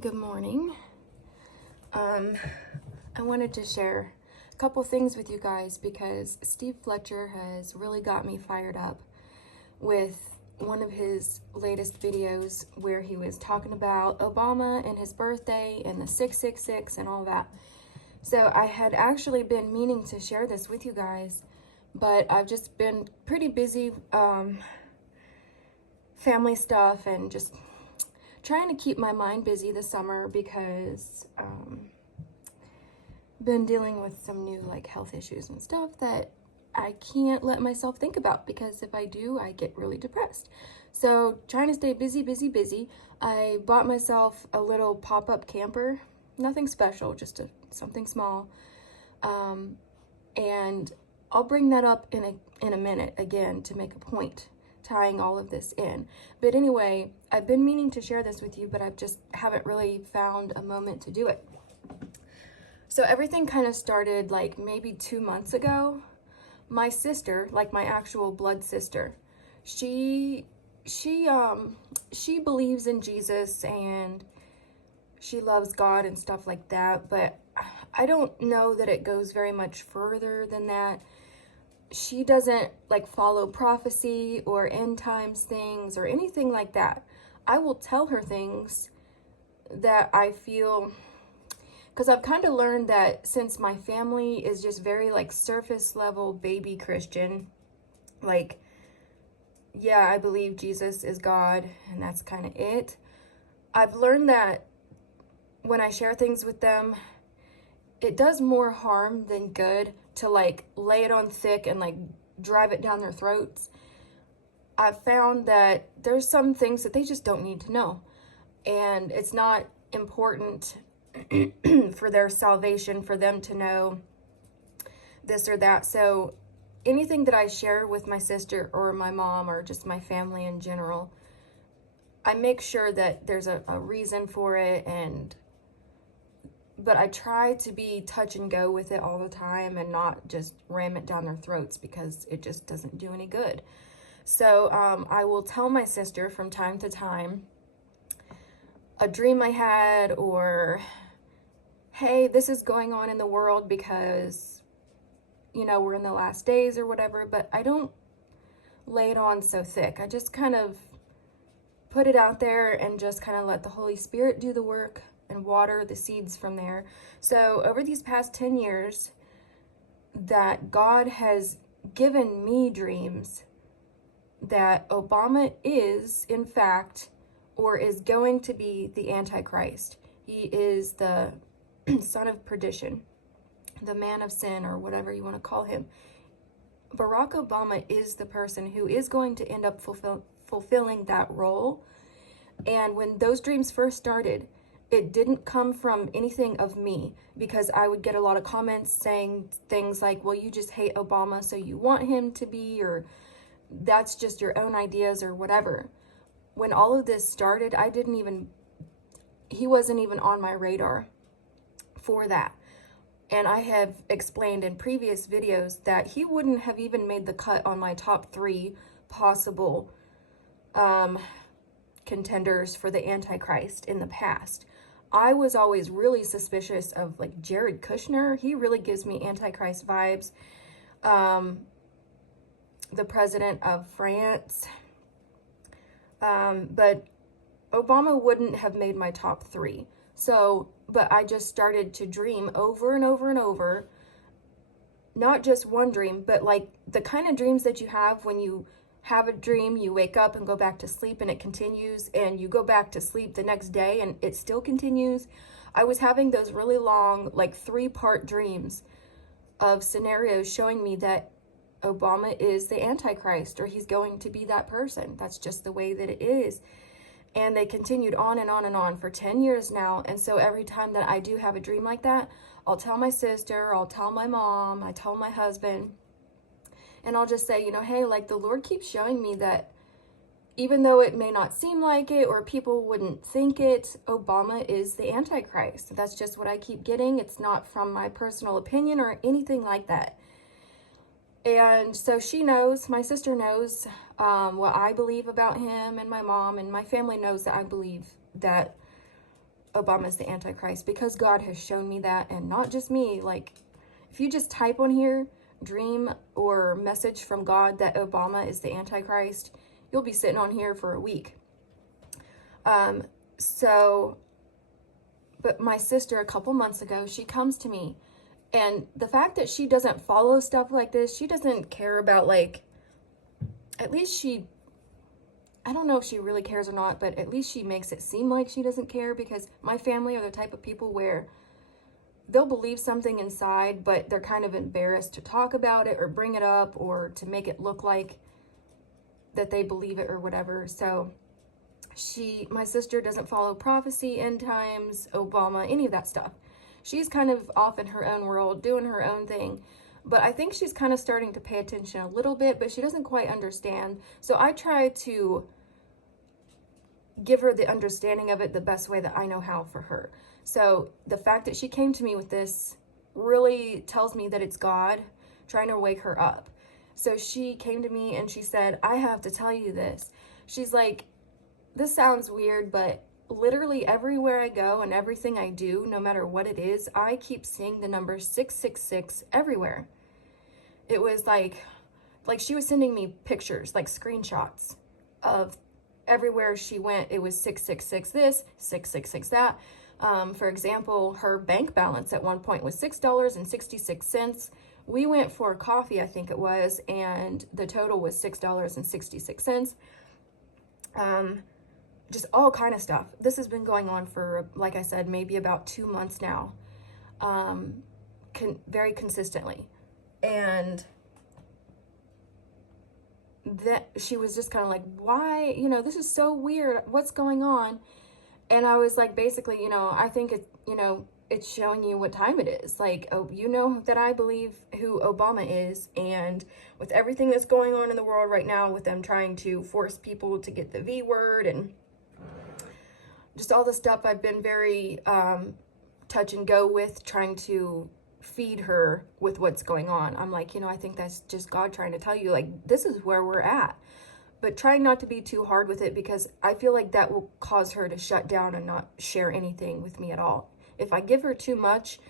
Good morning. I wanted to share a couple things with you guys because Steve Fletcher has really got me fired up with one of his latest videos where he was talking about Obama and his birthday and the 666 and all that. So I had actually been meaning to share this with you guys, but I've just been pretty busy, family stuff and just trying to keep my mind busy this summer because been dealing with some new health issues and stuff that I can't let myself think about, because if I do, I get really depressed. So trying to stay busy, busy, busy. I bought myself a little pop-up camper, nothing special, just something small. And I'll bring that up in a minute again to make a point, tying all of this in. But anyway, I've been meaning to share this with you, but I just haven't really found a moment to do it. So everything kind of started maybe 2 months ago. My sister, my actual blood sister, she believes in Jesus and she loves God and stuff like that, but I don't know that it goes very much further than that. She doesn't follow prophecy or end times things or anything like that. I will tell her things that I feel, because I've kind of learned that since my family is just very surface level baby Christian, yeah, I believe Jesus is God and that's kind of it. I've learned that when I share things with them, it does more harm than good to lay it on thick and drive it down their throats. I've found that there's some things that they just don't need to know, and it's not important for their salvation for them to know this or that. So anything that I share with my sister or my mom or just my family in general, I make sure that there's a reason for it, but I try to be touch and go with it all the time and not just ram it down their throats, because it just doesn't do any good. So I will tell my sister from time to time a dream I had, or hey, this is going on in the world because, we're in the last days or whatever, but I don't lay it on so thick. I just kind of put it out there and just kind of let the Holy Spirit do the work and water the seeds from there. So over these past 10 years that God has given me dreams that Obama is, in fact, or is going to be the Antichrist. He is the son of perdition, the man of sin, or whatever you want to call him. Barack Obama is the person who is going to end up fulfilling that role. And when those dreams first started, it didn't come from anything of me, because I would get a lot of comments saying things like, well, you just hate Obama, so you want him to be, or that's just your own ideas or whatever. When all of this started, he wasn't even on my radar for that. And I have explained in previous videos that he wouldn't have even made the cut on my top 3 possible contenders for the Antichrist in the past. I was always really suspicious of Jared Kushner. He really gives me Antichrist vibes. The president of France. But Obama wouldn't have made my top 3. So, but I just started to dream over and over and over. Not just one dream, but the kind of dreams that you have when you have a dream, you wake up and go back to sleep and it continues, and you go back to sleep the next day and it still continues. I was having those really long, 3-part dreams of scenarios showing me that Obama is the Antichrist, or he's going to be that person. That's just the way that it is. And they continued on and on and on for 10 years now. And so every time that I do have a dream like that, I'll tell my sister, I'll tell my mom, I tell my husband, and I'll just say, hey, the Lord keeps showing me that even though it may not seem like it, or people wouldn't think it, Obama is the Antichrist. That's just what I keep getting. It's not from my personal opinion or anything like that. And so she knows, my sister knows what I believe about him, and my mom and my family knows that I believe that Obama's the Antichrist, because God has shown me that, and not just me. Like, if you just type on here, dream or message from God that Obama is the Antichrist, you'll be sitting on here for a week. But my sister, a couple months ago, she comes to me, and the fact that she doesn't follow stuff like this, she doesn't care about, like, at least I don't know if she really cares or not, but at least she makes it seem like she doesn't care, because my family are the type of people where they'll believe something inside, but they're kind of embarrassed to talk about it or bring it up or to make it look like that they believe it or whatever. So my sister doesn't follow prophecy, end times, Obama, any of that stuff. She's kind of off in her own world, doing her own thing. But I think she's kind of starting to pay attention a little bit, but she doesn't quite understand. So I try to give her the understanding of it the best way that I know how for her. So the fact that she came to me with this really tells me that it's God trying to wake her up. So she came to me and she said, I have to tell you this. She's like, this sounds weird, but literally everywhere I go and everything I do, no matter what it is, I keep seeing the number 666 everywhere. It was like she was sending me pictures, like screenshots of everywhere she went. It was 666 this, 666 that. For example, her bank balance at one point was $6.66. We went for coffee, I think it was, and the total was $6.66. Just all kind of stuff. This has been going on for, like I said, maybe about 2 months now, very consistently. And that she was just kind of like, why, this is so weird, what's going on? And I was like, basically, I think it's showing you what time it is. Like, oh, that I believe who Obama is, and with everything that's going on in the world right now, with them trying to force people to get the V word and just all the stuff, I've been very touch and go with, trying to feed her with what's going on. I'm like, I think that's just God trying to tell you, like, this is where we're at. But trying not to be too hard with it, because I feel like that will cause her to shut down and not share anything with me at all. If I give her too much,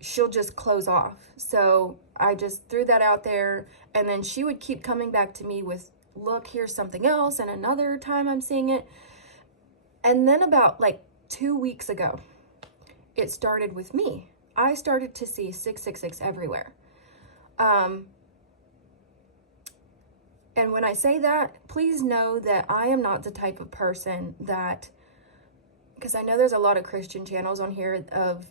she'll just close off. So I just threw that out there, and then she would keep coming back to me with, look, here's something else, and another time I'm seeing it. And then about like 2 weeks ago, it started with me. I started to see 666 everywhere. And when I say that, please know that I am not the type of person that, because I know there's a lot of Christian channels on here of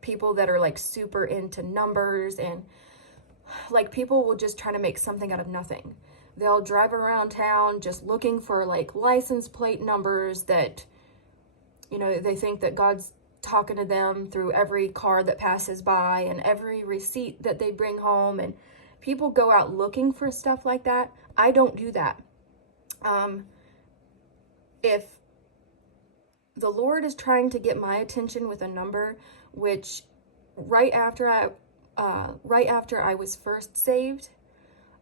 people that are like super into numbers, and like people will just try to make something out of nothing. They'll drive around town just looking for like license plate numbers that, they think that God's talking to them through every car that passes by and every receipt that they bring home, and people go out looking for stuff like that. I don't do that. If the Lord is trying to get my attention with a number, which right after I was first saved,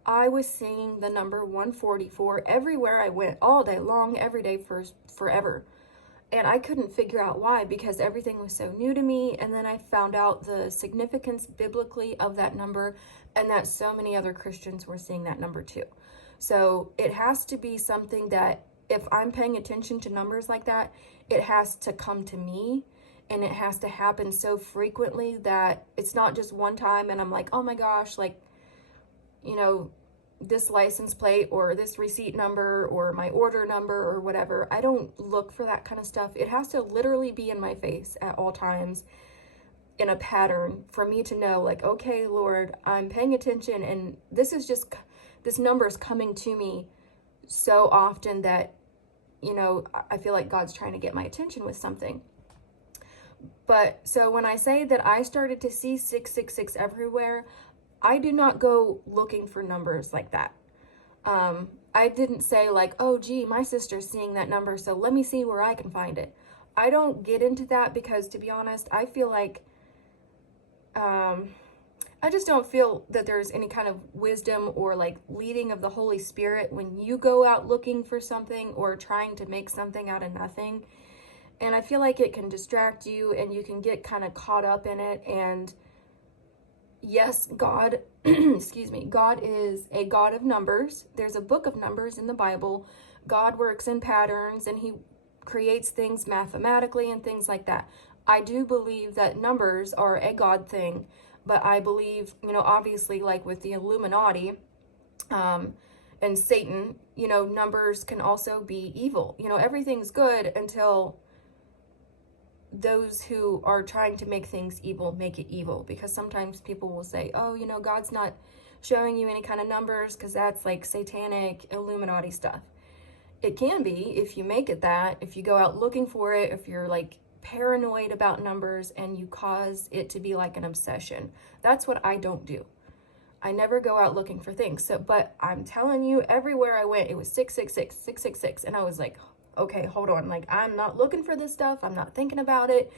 I was seeing the number 144 everywhere I went, all day long, every day for forever. And I couldn't figure out why, because everything was so new to me. And then I found out the significance biblically of that number, and that so many other Christians were seeing that number too. So it has to be something that, if I'm paying attention to numbers like that, it has to come to me, and it has to happen so frequently that it's not just one time and I'm like, oh my gosh, like, this license plate or this receipt number or my order number or whatever. I don't look for that kind of stuff. It has to literally be in my face at all times in a pattern for me to know, like, okay, Lord, I'm paying attention, and this number is coming to me so often that, I feel like God's trying to get my attention with something. But so when I say that I started to see 666 everywhere, I do not go looking for numbers like that. I didn't say like, oh, gee, my sister's seeing that number, so let me see where I can find it. I don't get into that because, to be honest, I feel like I just don't feel that there's any kind of wisdom or like leading of the Holy Spirit when you go out looking for something or trying to make something out of nothing. And I feel like it can distract you and you can get kind of caught up in it. And yes, God, excuse me, God is a God of numbers. There's a book of numbers in the Bible. God works in patterns and he creates things mathematically and things like that. I do believe that numbers are a God thing, but I believe, obviously, like with the Illuminati, and Satan, numbers can also be evil. Everything's good until those who are trying to make things evil make it evil, because sometimes people will say, oh, God's not showing you any kind of numbers because that's like satanic Illuminati stuff. It can be if you make it that, if you go out looking for it, if you're like paranoid about numbers and you cause it to be like an obsession. That's what I don't do. I never go out looking for things. So, but I'm telling you, everywhere I went, it was 666, 666. And I was like, okay, hold on. Like, I'm not looking for this stuff. I'm not thinking about it.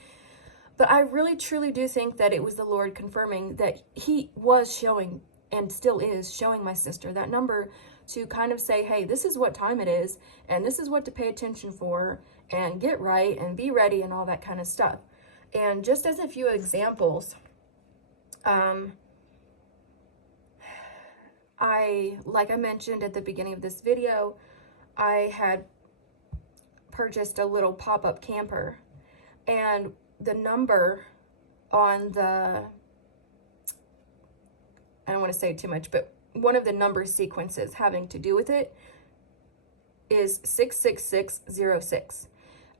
But I really, truly do think that it was the Lord confirming that he was showing and still is showing my sister that number to kind of say, hey, this is what time it is. And this is what to pay attention for and get right and be ready and all that kind of stuff. And just as a few examples, like I mentioned at the beginning of this video, I had purchased a little pop-up camper, and the number on the, I don't want to say too much, but one of the number sequences having to do with it is 66606.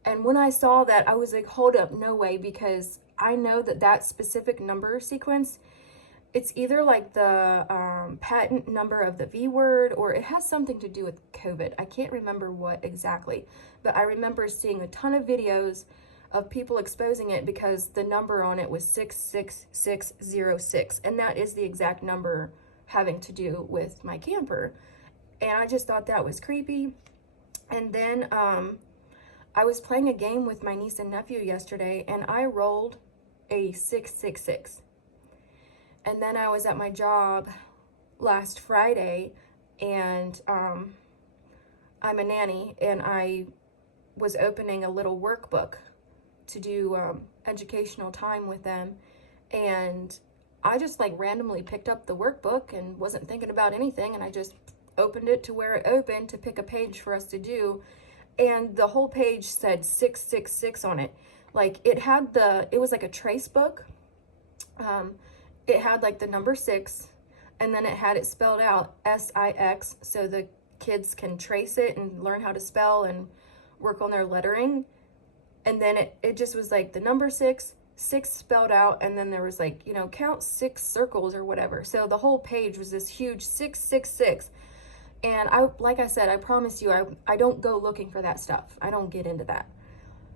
And when I saw that, I was like, hold up, no way, because I know that specific number sequence, it's either like the patent number of the V word, or it has something to do with COVID. I can't remember what exactly, but I remember seeing a ton of videos of people exposing it because the number on it was 66606. And that is the exact number having to do with my camper. And I just thought that was creepy. And then I was playing a game with my niece and nephew yesterday, and I rolled a 666. And then I was at my job last Friday, and I'm a nanny, and I was opening a little workbook to do educational time with them. And I just like randomly picked up the workbook and wasn't thinking about anything. And I just opened it to where it opened to pick a page for us to do. And the whole page said 666 on it. Like it was like a trace book. It had like the number 6, and then it had it spelled out SIX, so the kids can trace it and learn how to spell and work on their lettering. And then it just was like the number 6 spelled out, and then there was like, count 6 circles or whatever. So the whole page was this huge 666. And like I said, I promise you, I don't go looking for that stuff. I don't get into that.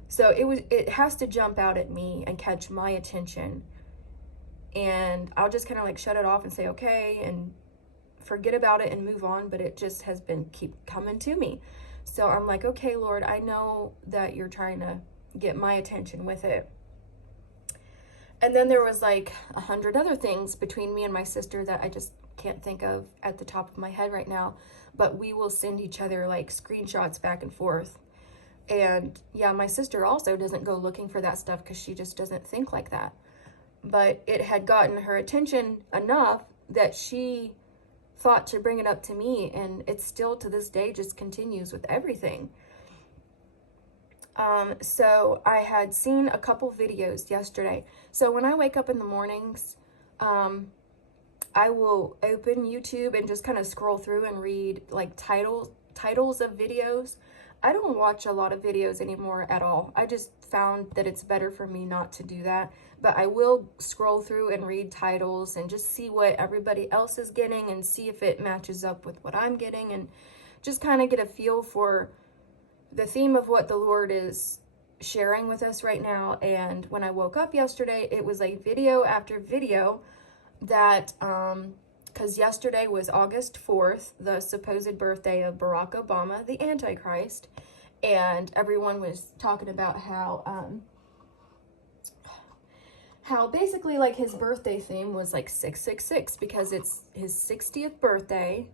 So it has to jump out at me and catch my attention. And I'll just kind of like shut it off and say, okay, and forget about it and move on. But it just has been keep coming to me. So I'm like, okay, Lord, I know that you're trying to get my attention with it. And then there was like 100 other things between me and my sister that I just can't think of at the top of my head right now. But we will send each other like screenshots back and forth. And yeah, my sister also doesn't go looking for that stuff because she just doesn't think like that. But it had gotten her attention enough that she thought to bring it up to me, and it still to this day just continues with everything. So I had seen a couple videos yesterday. So when I wake up in the mornings, I will open YouTube and just kind of scroll through and read like titles of videos. I don't watch a lot of videos anymore at all. I just found that it's better for me not to do that. But I will scroll through and read titles and just see what everybody else is getting and see if it matches up with what I'm getting, and just kind of get a feel for the theme of what the Lord is sharing with us right now. And when I woke up yesterday, it was like video after video that, because yesterday was August 4th, the supposed birthday of Barack Obama, the Antichrist, and everyone was talking about how basically like his birthday theme was like 666 because it's his 60th birthday.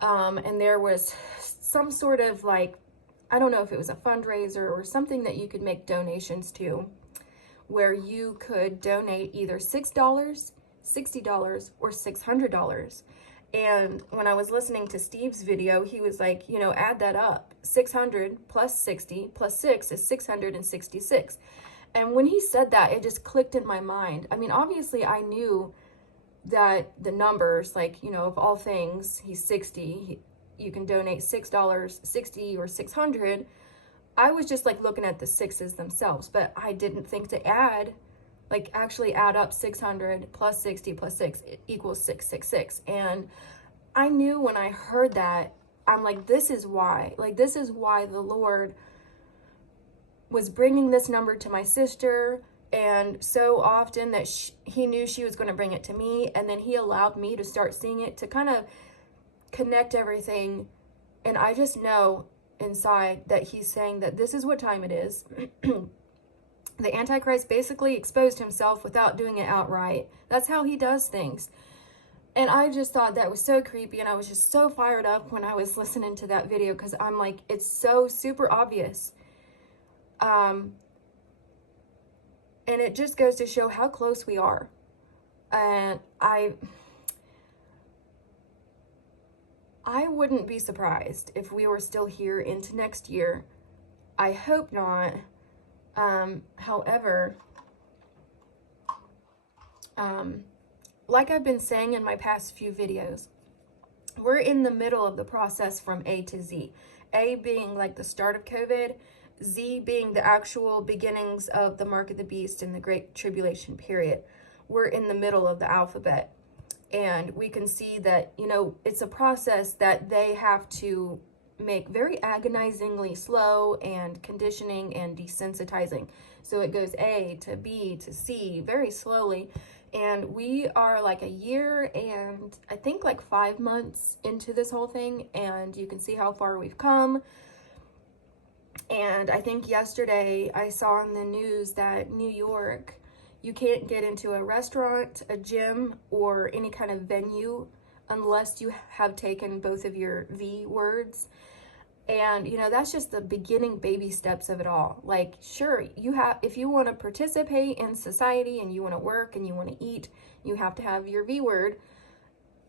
And there was some sort of like I don't know if it was a fundraiser or something that you could make donations to, where you could donate either $6, $60, or $600. And when I was listening to Steve's video, he was like, you know, add that up. 600 plus 60 plus 6 is 666. And when he said that, it just clicked in my mind. I mean, obviously I knew that the numbers, like, you know, of all things, he's 60, you can donate $6, 60, or 600. I was just like looking at the sixes themselves, but I didn't think to add, like actually add up 600 plus 60 plus 6 equals 666. And I knew when I heard that, I'm like, this is why the Lord was bringing this number to my sister, and so often that he knew she was going to bring it to me, and then he allowed me to start seeing it to kind of connect everything. And I just know inside that he's saying that this is what time it is. The Antichrist basically exposed himself without doing it outright. That's how he does things. And I just thought that was so creepy, and I was just so fired up when I was listening to that video, because I'm like, it's so super obvious. And it just goes to show how close we are. And I wouldn't be surprised if we were still here into next year. I hope not. However, like I've been saying in my past few videos, we're in the middle of the process from A to Z. A being like the start of COVID, Z being the actual beginnings of the mark of the beast and the Great Tribulation period. We're in the middle of the alphabet. And we can see that, you know, it's a process that they have to make very agonizingly slow and conditioning and desensitizing. So it goes A to B to C very slowly. And we are like a year and I think like 5 months into this whole thing. And you can see how far we've come. And I think yesterday I saw on the news that New York, you can't get into a restaurant, a gym, or any kind of venue unless you have taken both of your V words. And, you know, that's just the beginning baby steps of it all. Like, sure, if you want to participate in society and you want to work and you want to eat, you have to have your V word.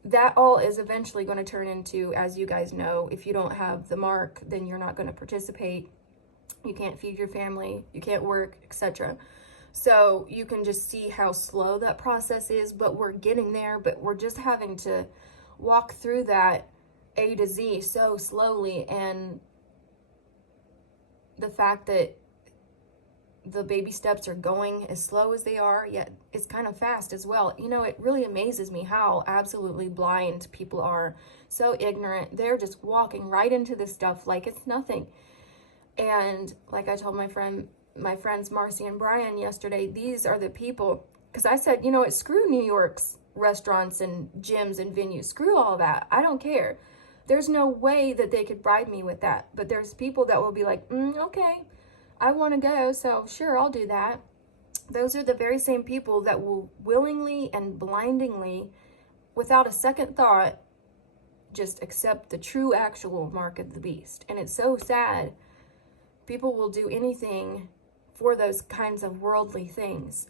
That all is eventually going to turn into, as you guys know, if you don't have the mark, then you're not going to participate. You can't feed your family, you can't work, etc. So you can just see how slow that process is, but we're getting there, but we're just having to walk through that A to Z so slowly. And the fact that the baby steps are going as slow as they are, yet it's kind of fast as well. You know, it really amazes me how absolutely blind people are, so ignorant. They're just walking right into this stuff like it's nothing. And like I told my friends Marcy and Brian yesterday, these are the people, because I said, you know what, screw New York's restaurants and gyms and venues, screw all that, I don't care. There's no way that they could bribe me with that. But there's people that will be like, okay, I want to go, so sure, I'll do that. Those are the very same people that will willingly and blindingly, without a second thought, just accept the true actual mark of the beast. And it's so sad. People will do anything for those kinds of worldly things.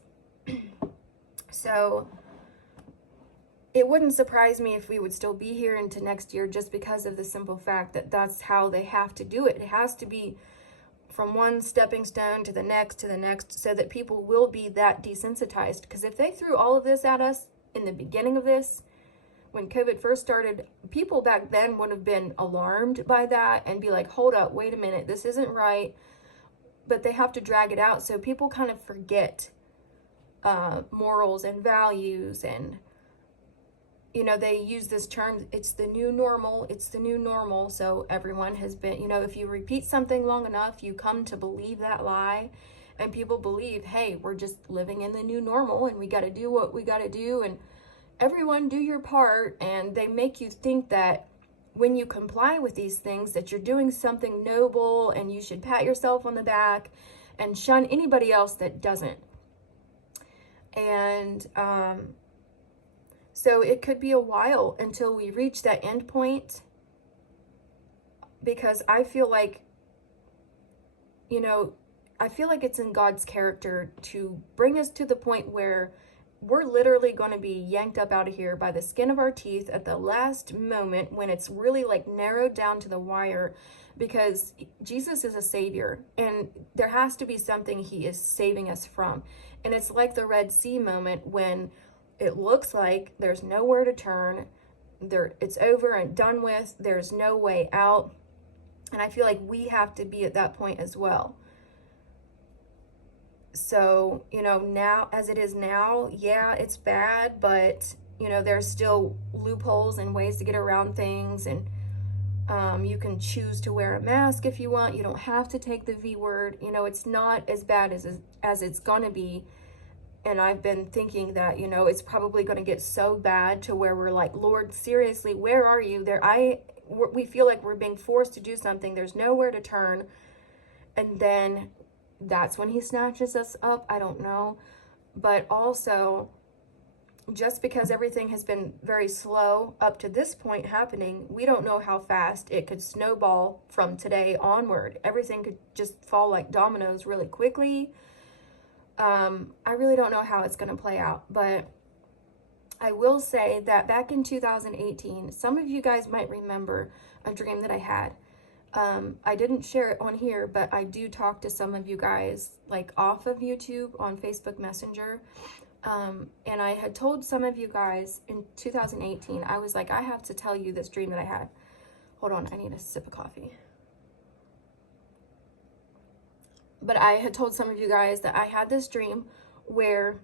So it wouldn't surprise me if we would still be here into next year, just because of the simple fact that that's how they have to do it. It has to be from one stepping stone to the next, so that people will be that desensitized. Because if they threw all of this at us in the beginning of this, when COVID first started, people back then would have been alarmed by that and be like, hold up, wait a minute, this isn't right. But they have to drag it out, so people kind of forget morals and values. And, you know, they use this term, it's the new normal, it's the new normal. So everyone has been, you know, if you repeat something long enough, you come to believe that lie. And people believe, hey, we're just living in the new normal and we got to do what we got to do. And everyone do your part. And they make you think that when you comply with these things, that you're doing something noble and you should pat yourself on the back and shun anybody else that doesn't. And so it could be a while until we reach that end point, because I feel like you know, I feel like it's in God's character to bring us to the point where we're literally going to be yanked up out of here by the skin of our teeth at the last moment when it's really like narrowed down to the wire, because Jesus is a savior and there has to be something he is saving us from. And it's like the Red Sea moment when it looks like there's nowhere to turn. It's over and done with. There's no way out. And I feel like we have to be at that point as well. So, you know, now, as it is now, yeah, it's bad, but, you know, there's still loopholes and ways to get around things. And you can choose to wear a mask if you want. You don't have to take the V word. You know, it's not as bad as it's going to be. And I've been thinking that, you know, it's probably going to get so bad to where we're like, Lord, seriously, where are you? We feel like we're being forced to do something. There's nowhere to turn. And then that's when he snatches us up. I don't know. But also, just because everything has been very slow up to this point happening, we don't know how fast it could snowball from today onward. Everything could just fall like dominoes really quickly. I really don't know how it's going to play out, but I will say that back in 2018, some of you guys might remember a dream that I had. I didn't share it on here, but I do talk to some of you guys like off of YouTube on Facebook Messenger. And I had told some of you guys in 2018, I was like, I have to tell you this dream that I had. Hold on, I need a sip of coffee. But I had told some of you guys that I had this dream where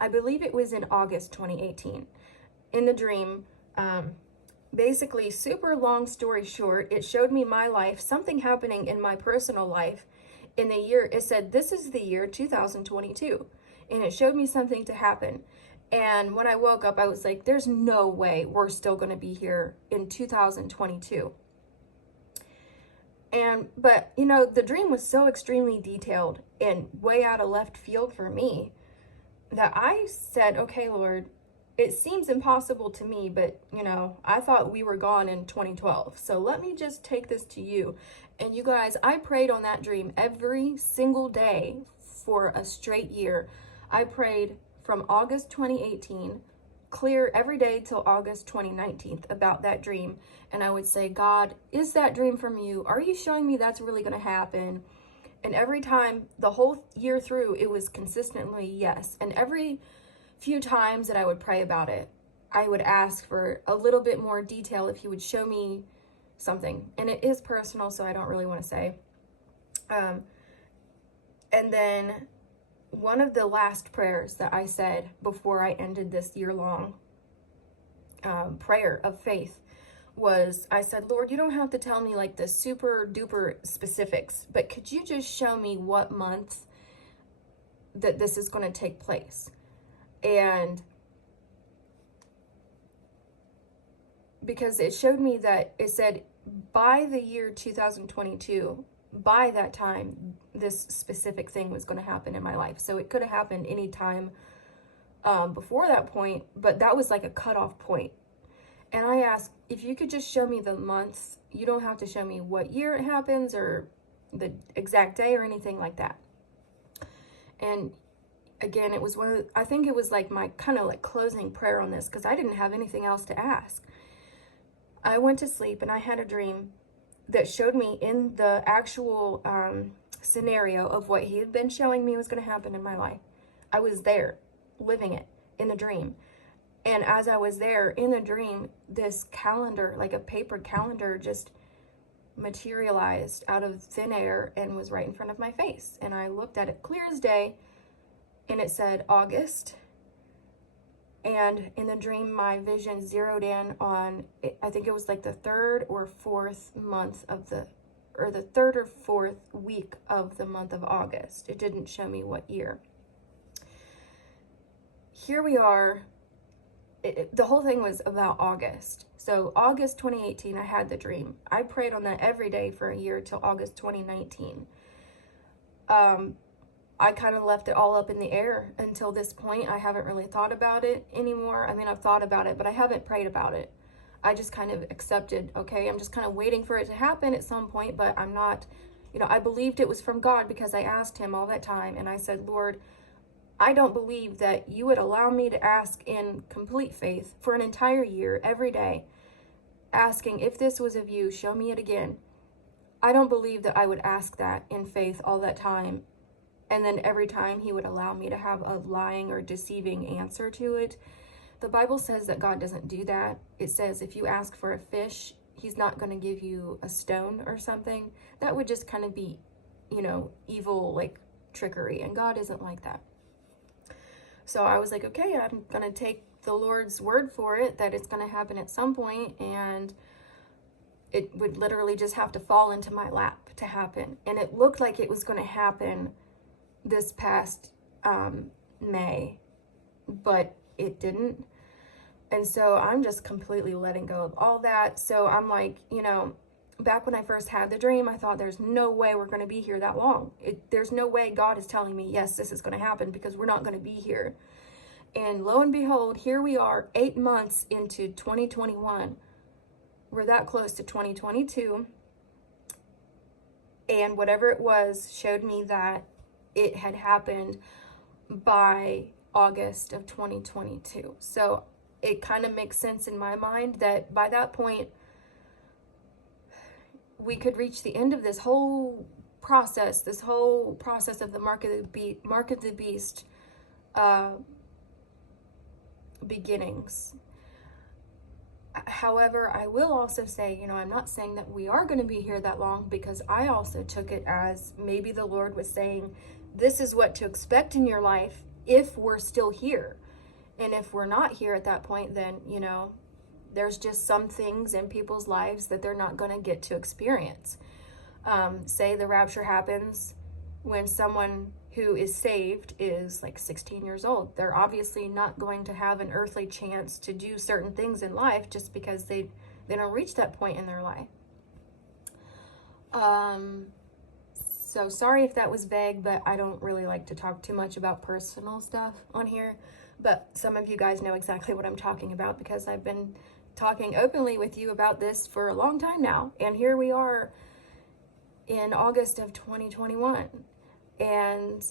I believe it was in August 2018. In the dream, basically, super long story short, it showed me my life, something happening in my personal life in the year. It said, this is the year 2022. And it showed me something to happen. And when I woke up, I was like, there's no way we're still going to be here in 2022. But, you know, the dream was so extremely detailed and way out of left field for me that I said, okay, Lord, it seems impossible to me, but, you know, I thought we were gone in 2012. So let me just take this to you. And you guys, I prayed on that dream every single day for a straight year. I prayed from August 2018, clear every day till August 2019 about that dream. And I would say, God, is that dream from you? Are you showing me that's really going to happen? And every time, the whole year through, it was consistently yes. And every few times that I would pray about it, I would ask for a little bit more detail if he would show me something. And it is personal, so I don't really want to say. And then one of the last prayers that I said before I ended this year-long prayer of faith was, I said, Lord, you don't have to tell me like the super duper specifics, but could you just show me what month that this is going to take place? And because it showed me that it said by the year 2022, by that time, this specific thing was going to happen in my life. So it could have happened any time before that point, but that was like a cutoff point. And I asked, if you could just show me the month, you don't have to show me what year it happens or the exact day or anything like that. And again, it was I think it was like my kind of like closing prayer on this, because I didn't have anything else to ask. I went to sleep and I had a dream that showed me in the actual scenario of what he had been showing me was going to happen in my life. I was there, living it in the dream. And as I was there in the dream, this calendar, like a paper calendar, just materialized out of thin air and was right in front of my face. And I looked at it clear as day, and it said August. And in the dream, my vision zeroed in on, I think it was like the third or fourth week of the month of August. It didn't show me what year. Here we are. The whole thing was about August. So August 2018, I had the dream. I prayed on that every day for a year till August 2019. I kind of left it all up in the air until this point. I haven't really thought about it anymore. I mean, I've thought about it, but I haven't prayed about it. I just kind of accepted, okay, I'm just kind of waiting for it to happen at some point, but I'm not, I believed it was from God because I asked him all that time. And I said, Lord, I don't believe that you would allow me to ask in complete faith for an entire year, every day, asking, if this was of you, show me it again. I don't believe that I would ask that in faith all that time. And then every time he would allow me to have a lying or deceiving answer to it. The Bible says that God doesn't do that. It says if you ask for a fish, he's not going to give you a stone or something. That would just kind of be, evil, like trickery. And God isn't like that. So I was like, okay, I'm going to take the Lord's word for it, that it's going to happen at some point, and it would literally just have to fall into my lap to happen. And it looked like it was going to happen this past May, but it didn't. And so I'm just completely letting go of all that. So I'm like, back when I first had the dream, I thought there's no way we're going to be here that long. There's no way God is telling me, yes, this is going to happen, because we're not going to be here. And lo and behold, here we are 8 months into 2021. We're that close to 2022. And whatever it was showed me that it had happened by August of 2022. So it kind of makes sense in my mind that by that point, we could reach the end of this whole process of the mark of the beast beginnings. However, I will also say, I'm not saying that we are going to be here that long, because I also took it as maybe the Lord was saying, this is what to expect in your life if we're still here. And if we're not here at that point, then, there's just some things in people's lives that they're not going to get to experience. Say the rapture happens when someone who is saved is like 16 years old. They're obviously not going to have an earthly chance to do certain things in life just because they don't reach that point in their life. So sorry if that was vague, but I don't really like to talk too much about personal stuff on here. But some of you guys know exactly what I'm talking about, because I've been talking openly with you about this for a long time now. And here we are in August of 2021. And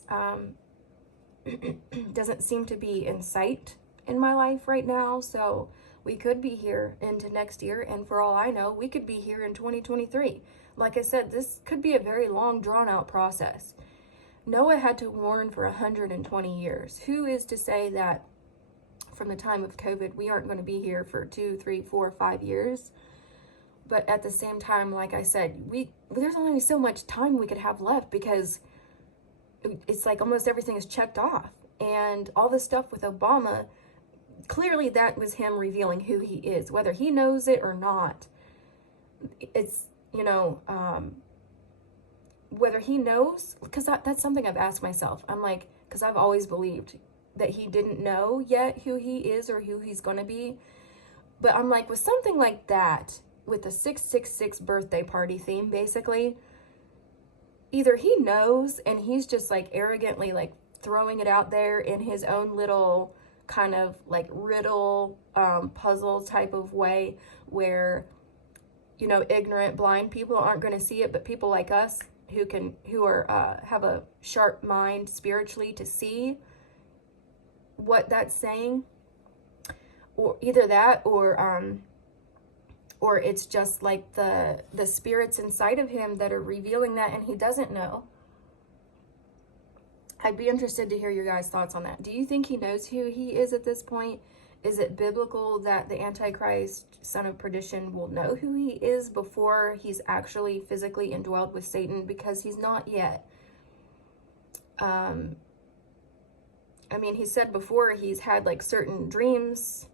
doesn't seem to be in sight in my life right now. So we could be here into next year. And for all I know, we could be here in 2023. Like I said, this could be a very long, drawn out process. Noah had to warn for 120 years. Who is to say that from the time of COVID, we aren't going to be here for 2, 3, 4, 5 years? But at the same time, like I said, there's only so much time we could have left, because it's like almost everything is checked off. And all this stuff with Obama, clearly that was him revealing who he is, whether he knows it or not. It's, whether he knows, because that's something I've asked myself. I'm like, because I've always believed that he didn't know yet who he is or who he's going to be. But I'm like, with something like that, with the 666 birthday party theme, basically, either he knows and he's just like arrogantly like throwing it out there in his own little kind of like riddle puzzle type of way, where ignorant blind people aren't going to see it, but people like us who are have a sharp mind spiritually to see what that's saying, or either that, or it's just like the spirits inside of him that are revealing that, and he doesn't know. I'd be interested to hear your guys' thoughts on that. Do you think he knows who he is at this point? Is it biblical that the Antichrist, son of perdition, will know who he is before he's actually physically indwelled with Satan? Because he's not yet. He said before he's had like certain dreams.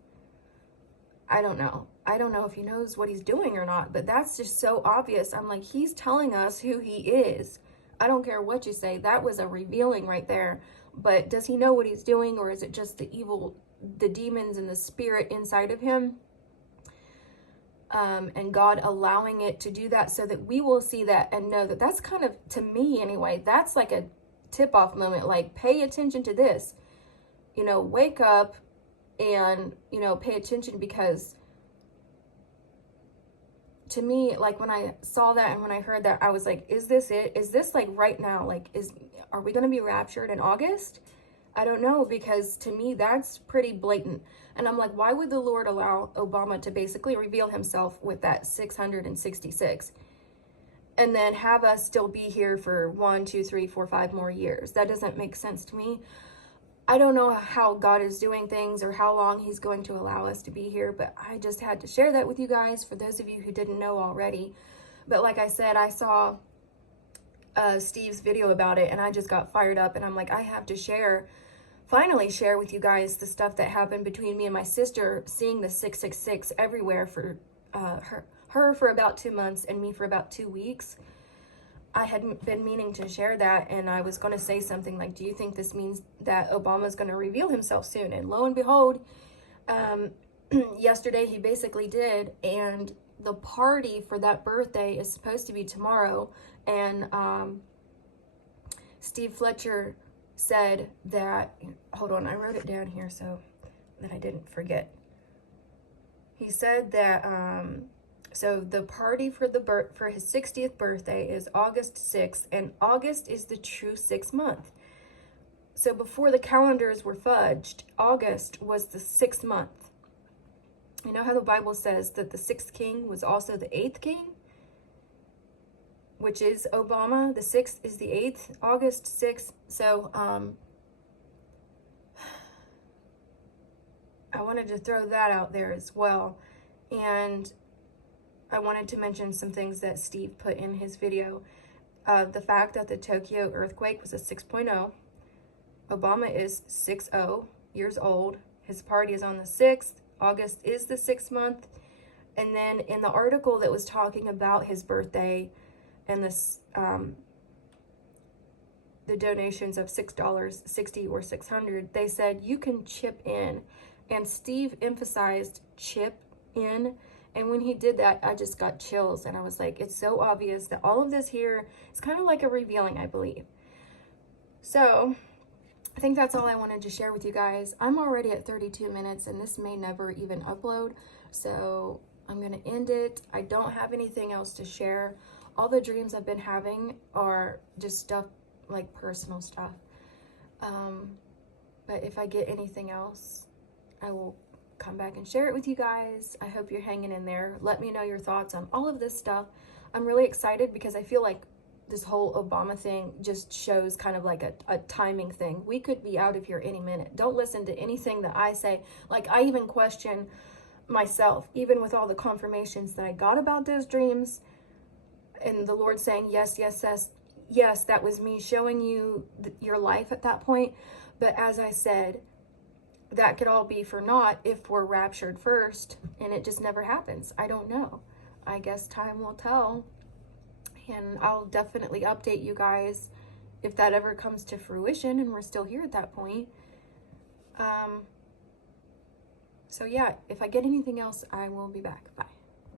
I don't know if he knows what he's doing or not, but that's just so obvious. I'm like, he's telling us who he is. I don't care what you say. That was a revealing right there. But does he know what he's doing, or is it just the demons and the spirit inside of him? And God allowing it to do that so that we will see that and know that. That's kind of, to me anyway, that's like a tip-off moment. Like, pay attention to this. Wake up and, pay attention, because to me, like when I saw that and when I heard that, I was like, is this it? Is this like right now? Like, are we going to be raptured in August? I don't know, because to me, that's pretty blatant. And I'm like, why would the Lord allow Obama to basically reveal himself with that 666 and then have us still be here for 1, 2, 3, 4, 5 more years? That doesn't make sense to me. I don't know how God is doing things or how long he's going to allow us to be here, but I just had to share that with you guys for those of you who didn't know already. But like I said, I saw Steve's video about it and I just got fired up, and I'm like, I have to finally share with you guys the stuff that happened between me and my sister, seeing the 666 everywhere for her for about 2 months and me for about 2 weeks. I had been meaning to share that, and I was going to say something like, do you think this means that Obama's going to reveal himself soon? And lo and behold, yesterday he basically did, and the party for that birthday is supposed to be tomorrow, and Steve Fletcher said that, hold on, I wrote it down here so that I didn't forget. He said that, so the party for his 60th birthday is August 6th, and August is the true 6th month. So before the calendars were fudged, August was the 6th month. You know how the Bible says that the 6th king was also the 8th king? Which is Obama. The 6th is the 8th, August 6th. So, I wanted to throw that out there as well. And I wanted to mention some things that Steve put in his video. The fact that the Tokyo earthquake was a 6.0. Obama is 60 years old. His party is on the 6th. August is the 6th month. And then in the article that was talking about his birthday and this, the donations of $6, 60 or 600, they said you can chip in. And Steve emphasized chip in. And when he did that, I just got chills. And I was like, it's so obvious that all of this here is kind of like a revealing, I believe. So I think that's all I wanted to share with you guys. I'm already at 32 minutes and this may never even upload. So I'm going to end it. I don't have anything else to share. All the dreams I've been having are just stuff like personal stuff. But if I get anything else, I will come back and share it with you guys. I hope you're hanging in there. Let me know your thoughts on all of this stuff. I'm really excited because I feel like this whole Obama thing just shows kind of like a timing thing. We could be out of here any minute. Don't listen to anything that I say. Like, I even question myself, even with all the confirmations that I got about those dreams and the Lord saying, yes, yes, yes, yes, that was me showing you your life at that point. But as I said, that could all be for naught if we're raptured first, and it just never happens. I don't know. I guess time will tell, and I'll definitely update you guys if that ever comes to fruition and we're still here at that point. So yeah, if I get anything else, I will be back. Bye.